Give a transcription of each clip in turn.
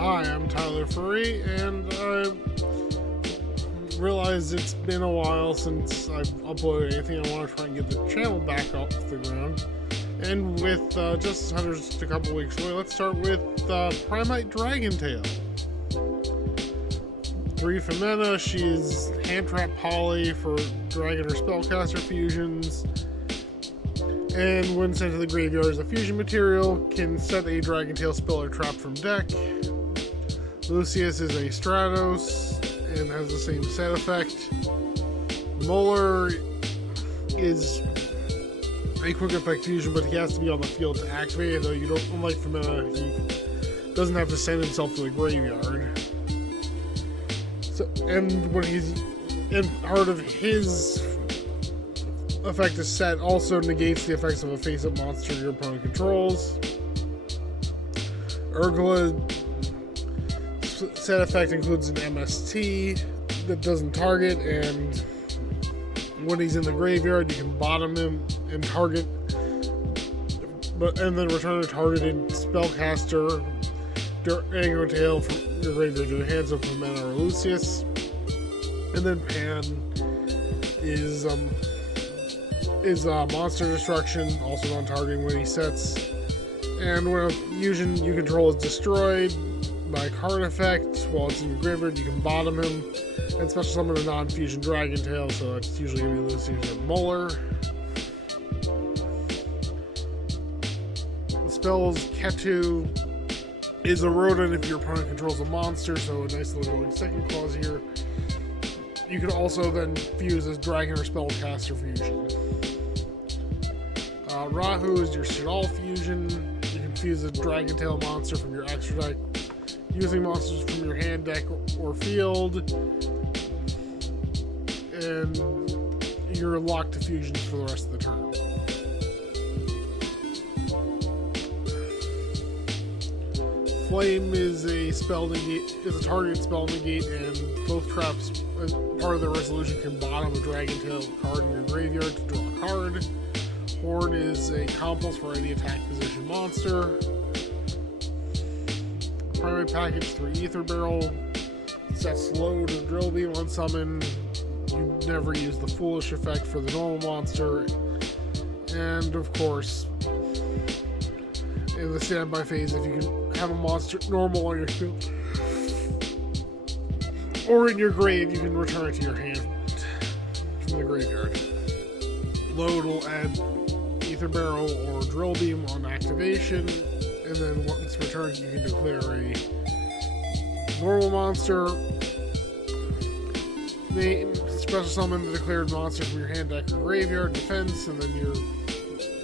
Hi, I'm Tyler Furry, and I realized it's been a while since I've uploaded anything. I want to try and get the channel back off the ground. And with Justice Hunters just a couple weeks away, let's start with Primite Draco. 3 for mana, she's Hand Trap Poly for Dragon or Spellcaster fusions. And when sent to the graveyard as a fusion material, can set a Dragon Tail spell or trap from deck. Lucius is a Stratos and has the same set effect. Molar is a quick effect fusion, but he has to be on the field to activate it, though you don't, unlike Femina, he doesn't have to send himself to the graveyard. So, and when he's in part of his effective set also negates the effects of a face-up monster your opponent controls. Urgla set effect includes an MST that doesn't target, and when he's in the graveyard you can bottom him and target, and then return a targeted spellcaster Draco Tail from your graveyard to your hand, so from Mana or Lucius. And then Pan is monster destruction, also non-targeting when he sets. And when a fusion you control is destroyed by a card effect while it's in your graveyard, you can bottom him and special summon a non-fusion Dragon Tail, so it's usually going to be Lucius or Molar. The spell's Ketu is a rodent if your opponent controls a monster, so a nice little going second clause here. You can also then fuse as Dragon or Spellcaster fusion. Rahu is your Shadal fusion. You can fuse a Dragon Tail monster from your extra deck using monsters from your hand, deck, or field, and you're locked to fusions for the rest of the turn. Flame is a spell negate, is a target spell negate, and both traps as part of the resolution can bottom a Dragon Tail card in your graveyard to draw a card. Horn is a compulse for any attack position monster. Primary package 3 Ether Barrel. Sets low to Drill Beam on summon. You never use the Foolish effect for the normal monster. And of course, in the standby phase, if you can have a monster normal on your field or in your grave, you can return it to your hand from the graveyard. Load will add Ether Barrel or Drill Beam on activation, and then once returned, you can declare a normal monster. Name, special summon the declared monster from your hand, deck, or graveyard, defense, and then you're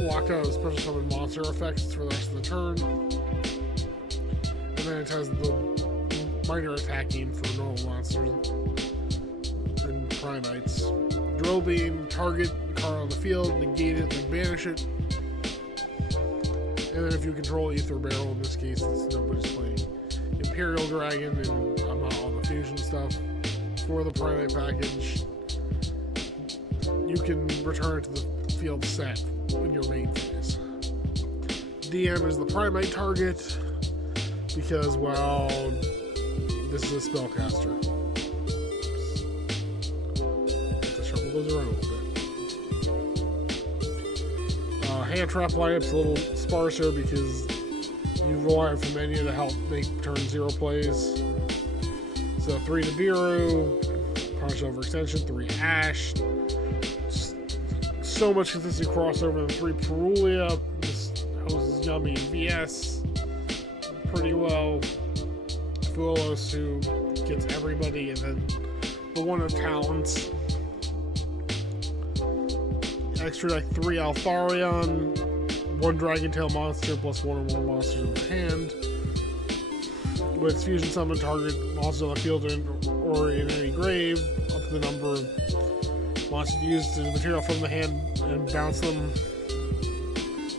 locked out of special summon monster effects for the rest of the turn. And then it has the minor attacking for normal monsters and Primites. Drill Beam, target card on the field, negate it, then banish it. And then if you control Ether Barrel, in this case, it's nobody's playing Imperial Dragon, and I'm not on the fusion stuff. For the Primate package, you can return it to the field set in your main phase. DM is the Primate target because, well, this is a spellcaster. Have to shuffle those around a little bit. Hand trap lineup's a little sparser because you rely on Femina to help make turn 0 plays. So 3 Nibiru, Punish Overextension, 3 Ash. So much consistent crossover, and 3 Perulia. This houses Yummy VS pretty well. Fuelos, who gets everybody, and then the one of talents. Extra deck 3 Altharion, 1 Dragon Tail monster plus 1 or more monsters in the hand. With fusion summon, target monsters on the field or in any grave, up to the number of monsters used as material from the hand and bounce them.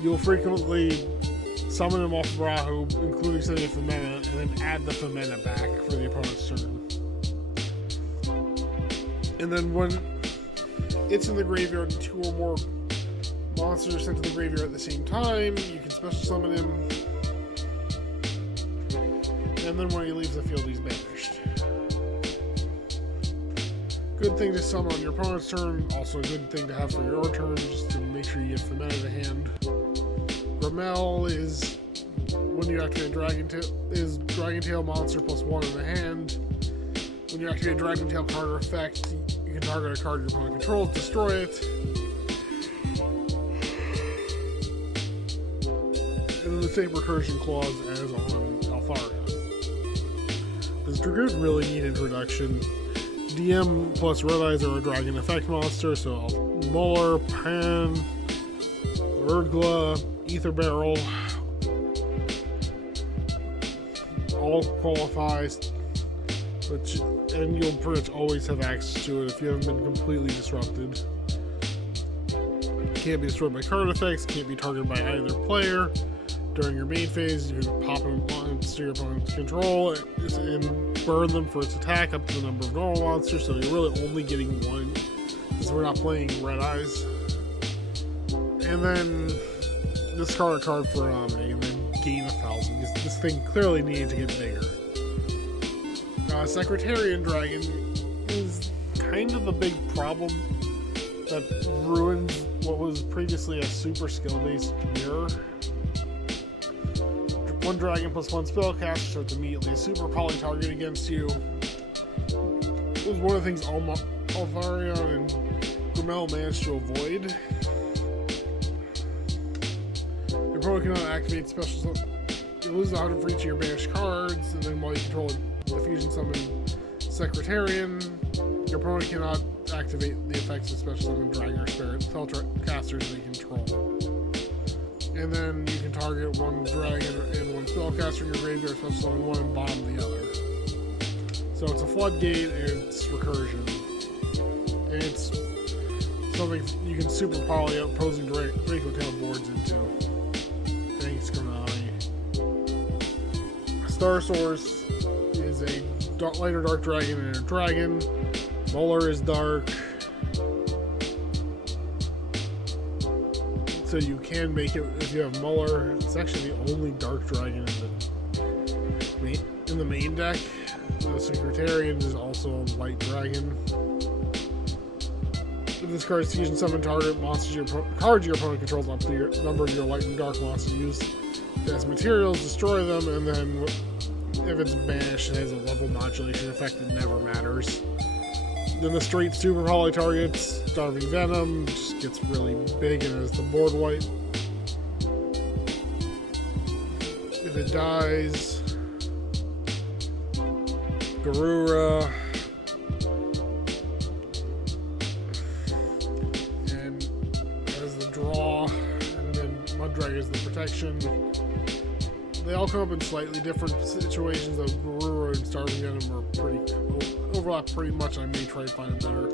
You will frequently summon them off of Rahu, including setting a Femina, and then add the Femina back for the opponent's turn. And then when it's in the graveyard and 2 or more monsters are sent to the graveyard at the same time, you can special summon him. and then when he leaves the field, he's banished. Good thing to summon on your opponent's turn, also a good thing to have for your turn, just to make sure you get the mana to hand. Grammel is, when you activate Dragon Tail monster +1 in the hand. When you activate Dragon Tail card or effect, you can target a card your opponent controls, destroy it. And then the same recursion clause as on Alfaria. Does Dragoon really need introduction? DM plus Red Eyes are a dragon effect monster, so Muller, Pan, Urgla, Ether Barrel all qualifies, and you'll pretty much always have access to it if you haven't been completely disrupted. Can't be destroyed by card effects, can't be targeted by either player. During your main phase, you can pop them onto your opponent's control and burn them for its attack up to the number of normal monsters, so you're really only getting one, since we're not playing Red Eyes. And then discard a card for Omni, and then gain 1,000, because this thing clearly needed to get bigger. Secretarian Dragon is kind of the big problem that ruined what was previously a super skill-based mirror. One dragon +1 spellcaster, so it's immediately a super poly target against you. It was one of the things Alvaria and Grammel managed to avoid. Your opponent cannot activate special. You lose 100 for each of your banished cards, and then while you control the fusion summon Secretarian, your opponent cannot activate the effects of special summon dragon or spirit spellcasters they control. And then you can target one dragon and one spellcaster in your graveyard, special summon one and bomb the other. So it's a floodgate, and it's recursion. And it's something you can super poly opposing Draco Tail boards into. Thanks, Konami. Star Source is a lighter dark dragon and a dragon. Muller is dark. So you can make it if you have Muller. It's actually the only dark dragon in the main deck. The Secretarian is also a light dragon. If this card's fusion summon target cards your opponent controls up to your number of your light and dark monsters used as materials, destroy them, and then if it's banished, it has a level modulation effect that never matters. Then the straight super poly targets, Starving Venom, just gets really big and has the board wipe. If it dies, Garura, and as the draw, and then Muddragon is the protection. They all come up in slightly different situations, though Garura and Starving Venom are overlap pretty much. I may try to find a better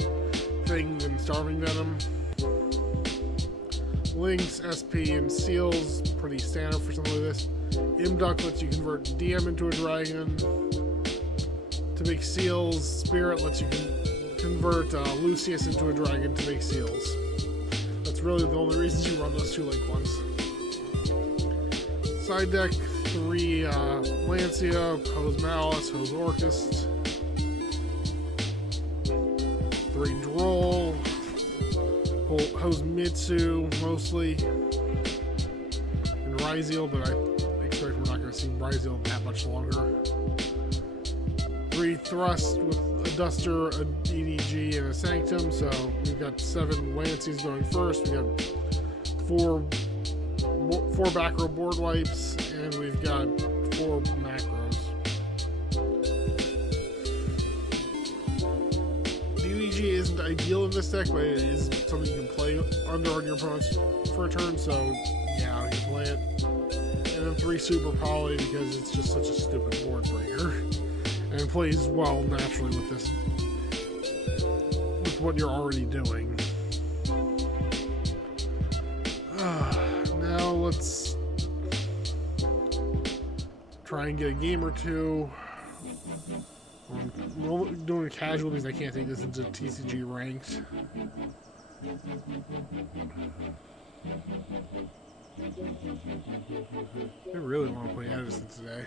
thing than Starving Venom. Links, SP, and Seals, pretty standard for something like this. Imduck lets you convert DM into a dragon. To make Seals, Spirit lets you convert Lucius into a dragon to make Seals. That's really the only reasons you run those two link ones. Side deck, 3 Lancia, Hose Malice, Hose Orcust, 3 Droll, Hose Mitsu mostly, and Ryzeal, but I expect we're not going to see Ryzeal that much longer. 3 Thrust with a Duster, a DDG, and a Sanctum, so we've got 7 Lancias going first, we got 4 back row board wipes, and we've got 4 macros. DDG isn't ideal in this deck, but it is something you can play under on your opponents for a turn, so yeah, you can play it. And then 3 super poly because it's just such a stupid board breaker. And it plays well naturally with this, with what you're already doing. Now let's try and get a game or two. I'm doing casual because I can't take this into TCG ranked. I really want to play Edison today.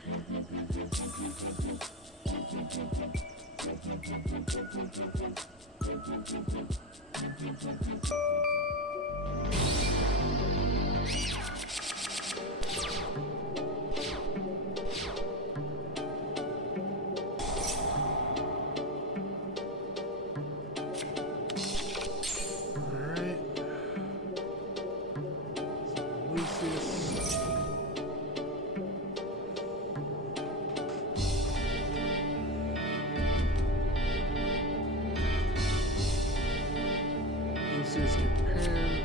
Lucius get Pan.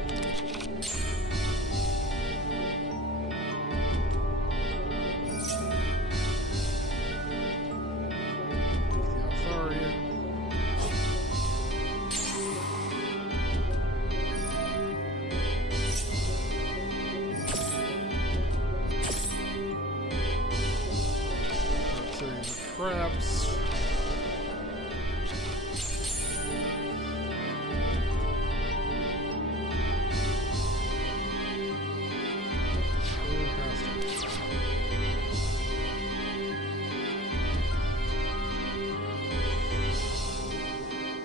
Traps.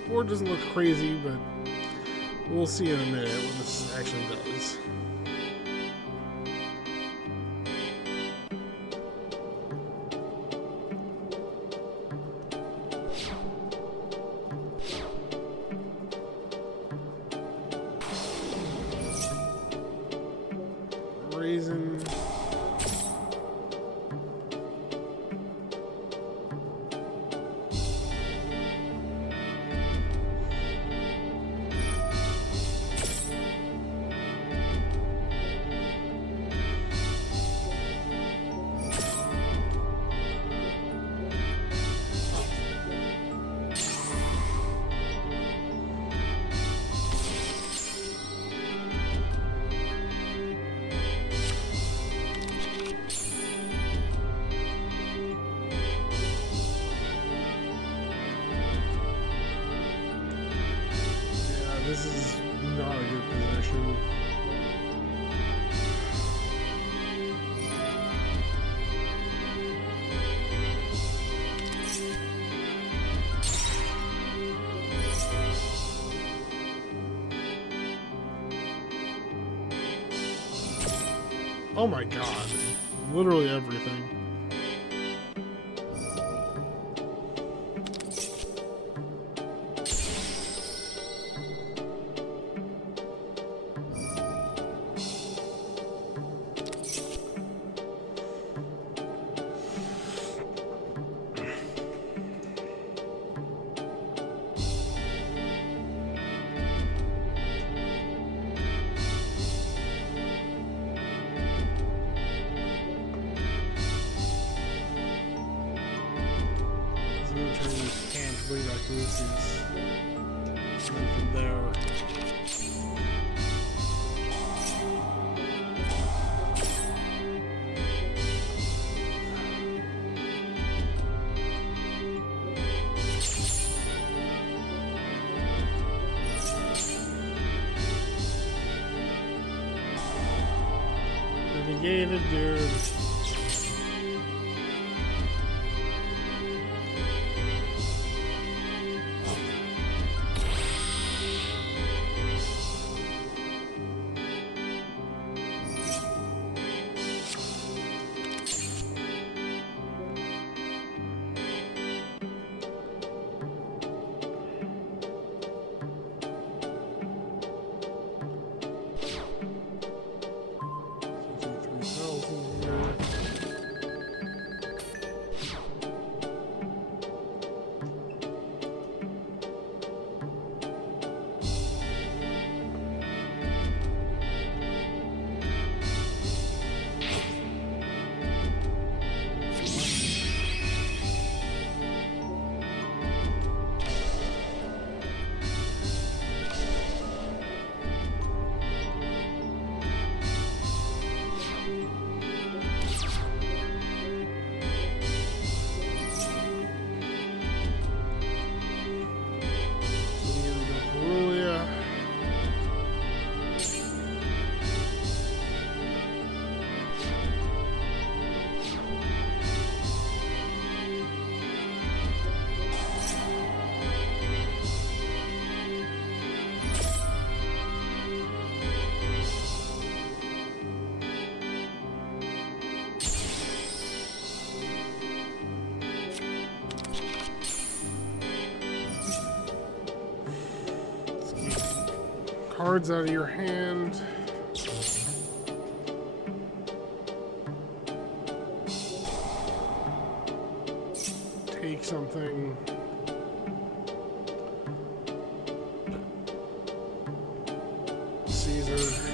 Board doesn't look crazy, but we'll see in a minute what this actually does. Raisin. This is not a good position. Oh my god. Literally everything. Can't bring back Lucy's. And from there. Negated, dude. Here. cards out of your hand. Take something. Caesar.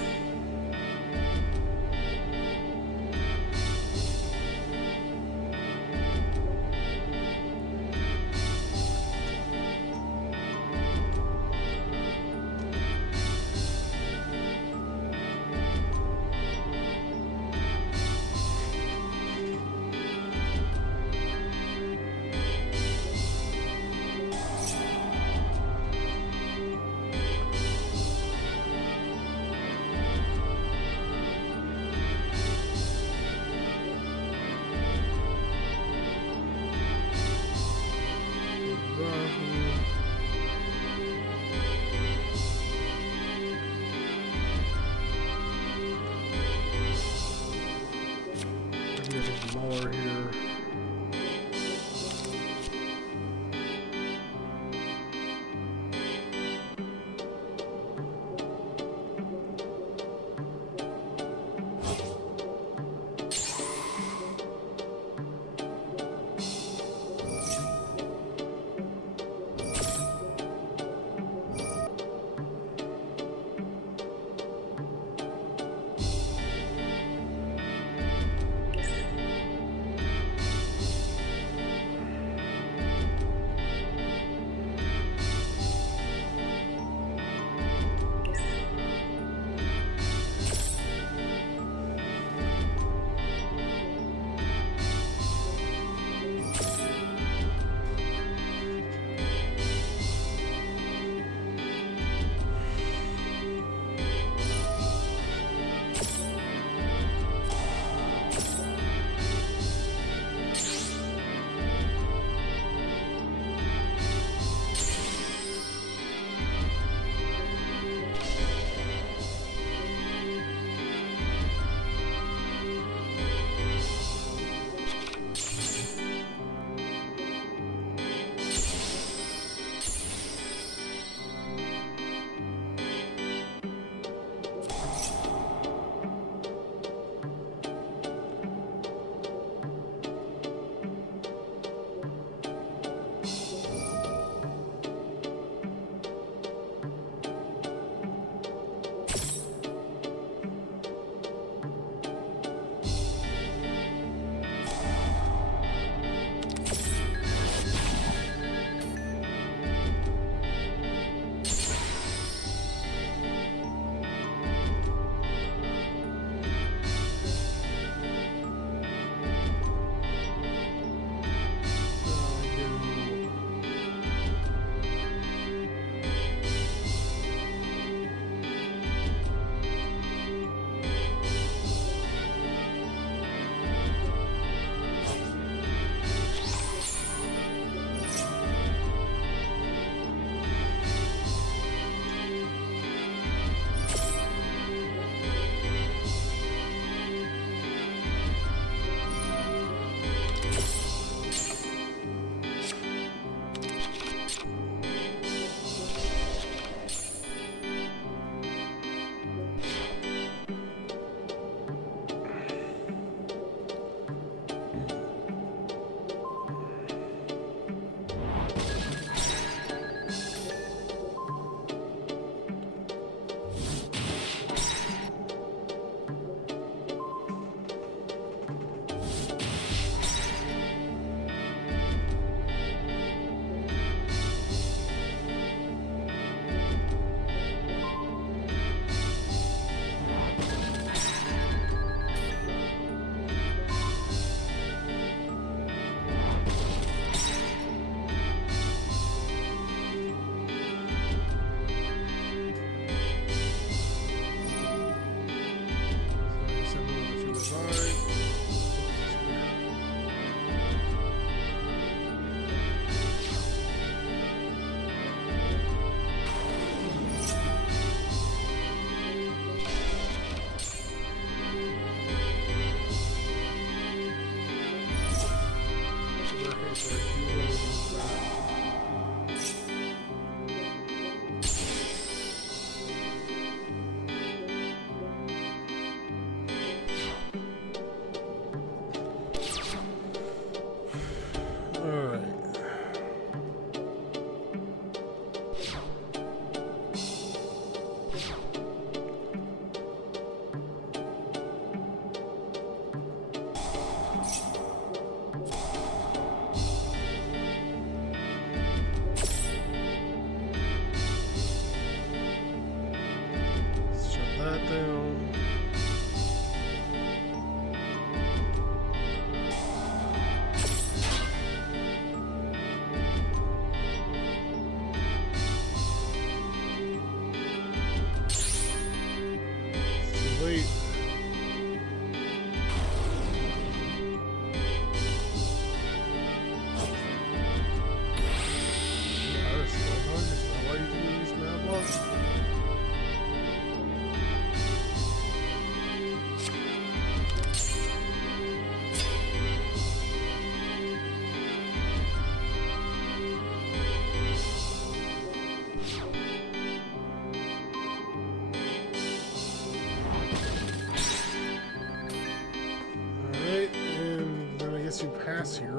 grass here.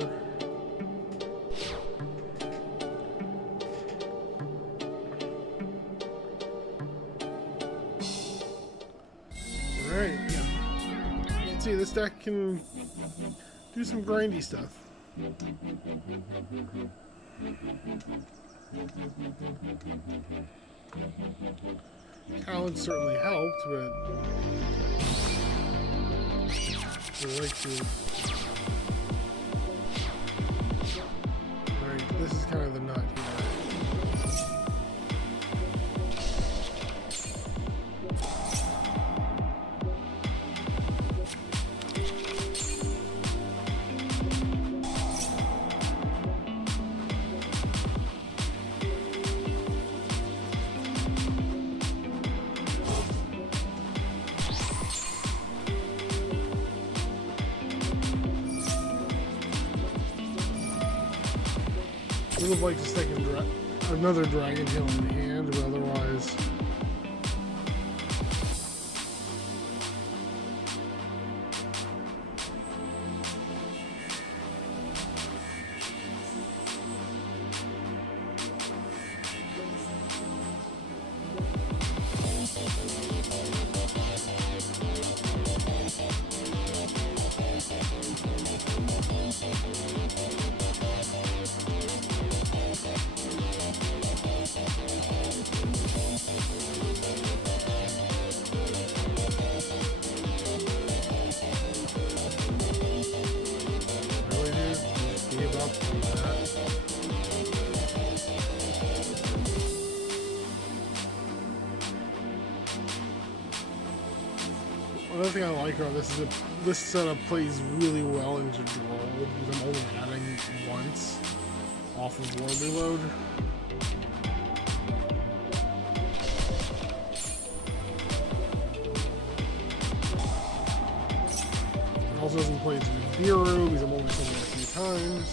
Alright, yeah. You can see this deck can do some grindy stuff. Talent certainly helped, but I like to. Alright, this is kind of the nut here. I would have liked to stick another Dragon Tail in hand, but otherwise. Another thing I like about this is that this setup plays really well into draw because I'm only adding once off of War Reload. It also doesn't play into Nibiru because I'm only sending it a few times.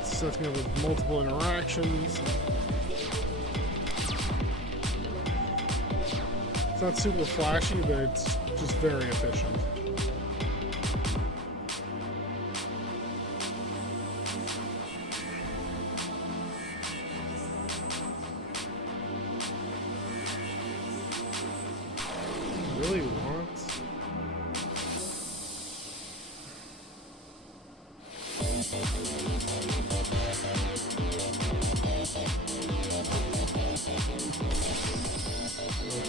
It sets me up with multiple interactions. It's not super flashy, but it's just very efficient. Really want?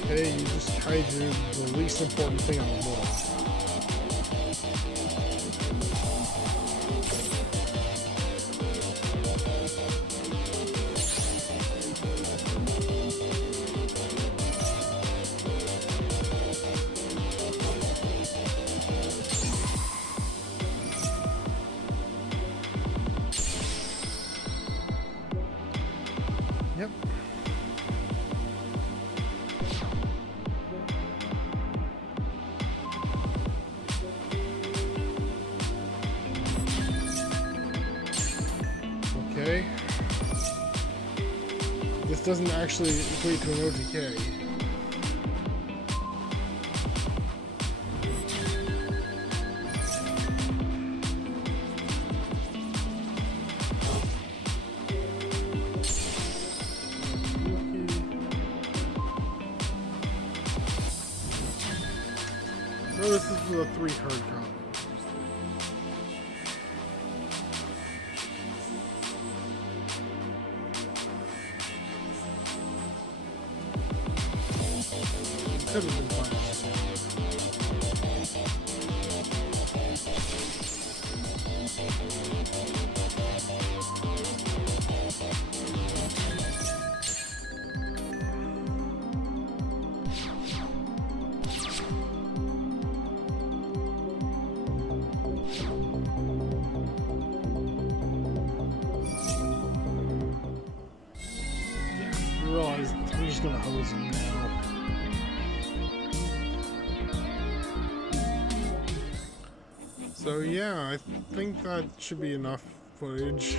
Okay, you just tried to do the least important thing on the board. Yep. Okay. This doesn't actually equate to an OTK. No, this is a 3-card combo. Could have been fine. Yeah, I realize I'm just gonna hose him now. So yeah, I think that should be enough footage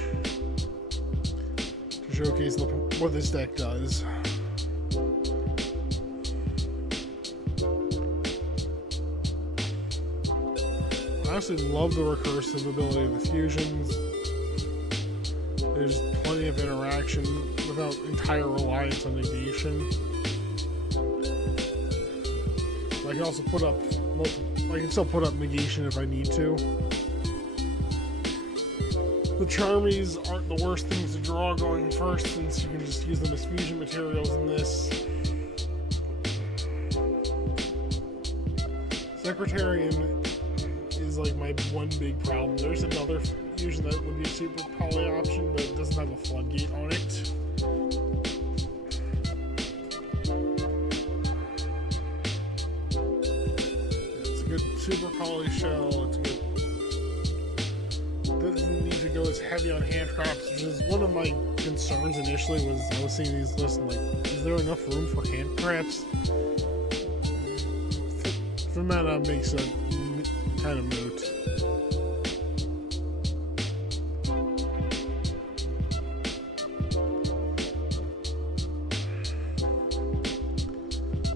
to showcase what this deck does. I honestly love the recursive ability of the fusions. There's plenty of interaction without entire reliance on negation. I can also put up, I can still put up negation if I need to. The Charmies aren't the worst things to draw going first, since you can just use them as fusion materials in this. Secretarian is like my one big problem. There's another fusion that would be a super poly option, but it doesn't have a floodgate on it. It's a good super poly shell. It's good. Doesn't need to go as heavy on hand traps, which is one of my concerns initially. Was I was seeing these lists and like, is there enough room for hand traps? Femeta makes it kind of moot.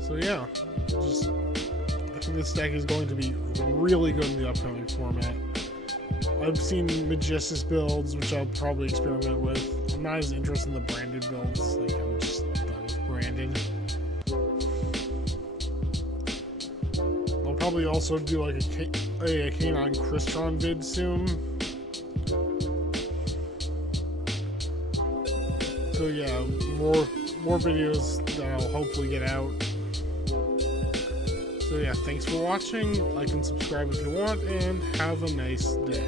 So yeah, just I think this deck is going to be really good in the upcoming format. I've seen Magistus builds, which I'll probably experiment with. I'm not as interested in the branded builds. Like, I'm just done with branded. I'll probably also do like a Canine Crystron vid soon. So yeah, more videos that I'll hopefully get out. So yeah, thanks for watching. Like and subscribe if you want, and have a nice day.